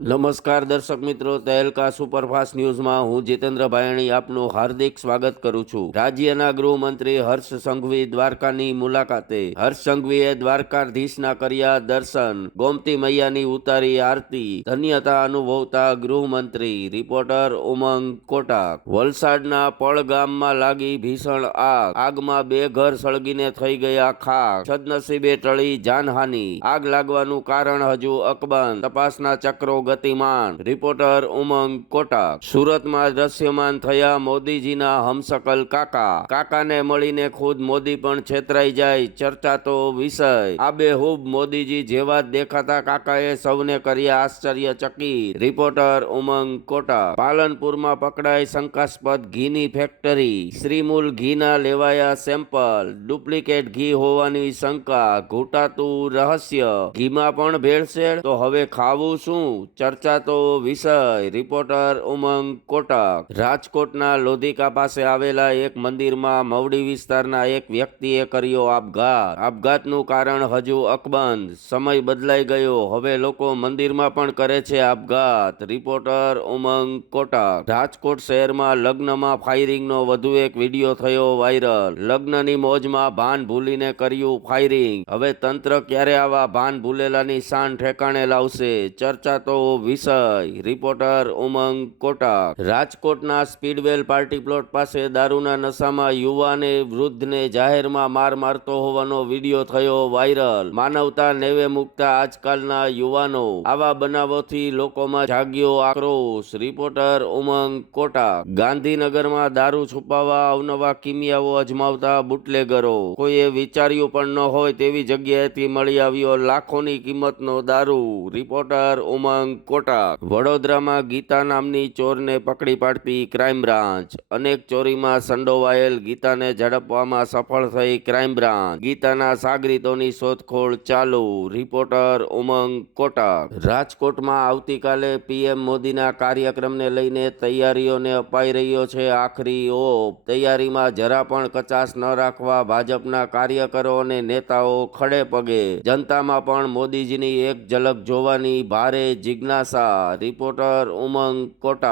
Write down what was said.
નમસ્કાર દર્શક મિત્રો, તહેલકા સુપરફાસ્ટ ન્યૂઝમાં હું જીતેન્દ્ર ભાયણી આપનું હાર્દિક સ્વાગત કરું છું। રાજ્યના ગૃહમંત્રી હર્ષ સંઘવી દ્વારકાની મુલાકાતે। હર્ષ સંઘવીએ દ્વારકાધીશના કર્યા દર્શન, ગોમતી મૈયાની ઉતારી આરતી, ધન્યતા અનુભવતા ગૃહમંત્રી। રિપોર્ટર ઉમંગ કોટાક। વલસાડના પળ ગામમાં લાગી ભીષણ આગ, આગમાં 2 ઘર સળગીને થઈ ગયા ખાખ, સદનસીબે ટળી જાનહાની। આગ લાગવાનું કારણ હજુ અકબંધ, તપાસના ચક્રો ગતિમાન। રિપોર્ટર ઉમંગ કોટાક। સુરતમાં દ્રશ્યમાન થયા મોદીજીના હમશકલ કાકા, કાકાને મળીને ખુદ મોદી પણ છેતરાઈ જાય, ચર્ચાતો વિષય। આબેહૂબ મોદીજી જેવા જ દેખાતા કાકાએ સૌને કર્યા આશ્ચર્યચકિત। રિપોર્ટર ઉમંગ કોટાક। પાલનપુરમાં પકડાઈ શંકાસ્પદ ઘીની ફેક્ટરી, શ્રીમૂલ ઘીના લેવાયા સેમ્પલ, ડુપ્લિકેટ ઘી હોવાની શંકા, ઘૂંટાતું રહસ્ય, ઘીમાં પણ ભેળસેળ, તો હવે ખાવું શું, ચર્ચાતો વિષય। રિપોર્ટર ઉમંગ કોટાક। રાજકોટના લોધિકા પાસે આવેલા એક મંદિરમાં મવડી વિસ્તારના એક વ્યક્તિએ કર્યો આપઘાત, આપઘાતનું કારણ હજુ અકબંધ, સમય બદલાઈ ગયો, હવે લોકો મંદિરમાં પણ કરે છે આપઘાત। રિપોર્ટર ઉમંગ કોટાક। રાજકોટ શહેરમાં લગ્નમાં ફાયરિંગનો વધુ એક વિડીયો થયો વાયરલ, લગ્નની મોજમાં ભાન ભૂલીને કર્યું ફાયરિંગ, હવે તંત્ર ક્યારે આવા ભાન ભૂલેલાની શાન ઠેકાણે લાવશે, ચર્ચાતો વિષય। રિપોર્ટર ઉમંગ કોટાક। રાજકોટના સ્પીડવેલ પાર્ટી પ્લોટ પાસે દારૂના નશામાં યુવાને વૃદ્ધને જાહેરમાં માર મારતો હોવાનો વિડીયો થયો વાયરલ, માનવતા નેવે મૂકતા આજકાલના યુવાનો, આવા બનાવોથી લોકોમાં જાગ્યો આક્રોશ। રિપોર્ટર ઉમંગ કોટાક। ગાંધીનગરમાં દારૂ છુપાવવા અવનવા કિમિયાઓ અજમાવતા બુટલેગરો, કોઈએ વિચાર્યું પણ ન હોય તેવી જગ્યાએથી મળી આવ્યો લાખોની કિંમતનો દારૂ। રિપોર્ટર ઉમંગ કોટાક। વડોદરામાં ગીતા નામની ચોરને પકડી પાડતી ક્રાઇમ બ્રાન્ચ, અનેક ચોરીમાં સંડોવાયેલ ગીતાને ઝડપવામાં સફળ થઈ ક્રાઇમ બ્રાન્ચ, ગીતાના સાગરીતોની શોધખોળ ચાલુ। રિપોર્ટર ઉમંગ કોટાક। રાજકોટમાં આવતીકાલે પીએમ મોદીના કાર્યક્રમને લઈને તૈયારીઓને અપાઈ રહ્યો છે આખરી ઓપ, તૈયારીમાં જરા પણ કચાશ ન રાખવા ભાજપના કાર્યકરો અને નેતાઓ ખડે પગે, જનતામાં પણ મોદીજીની એક ઝલક જોવાની ભારે જિજ્ઞાસા। રિપોર્ટર ઉમંગ કોટાક।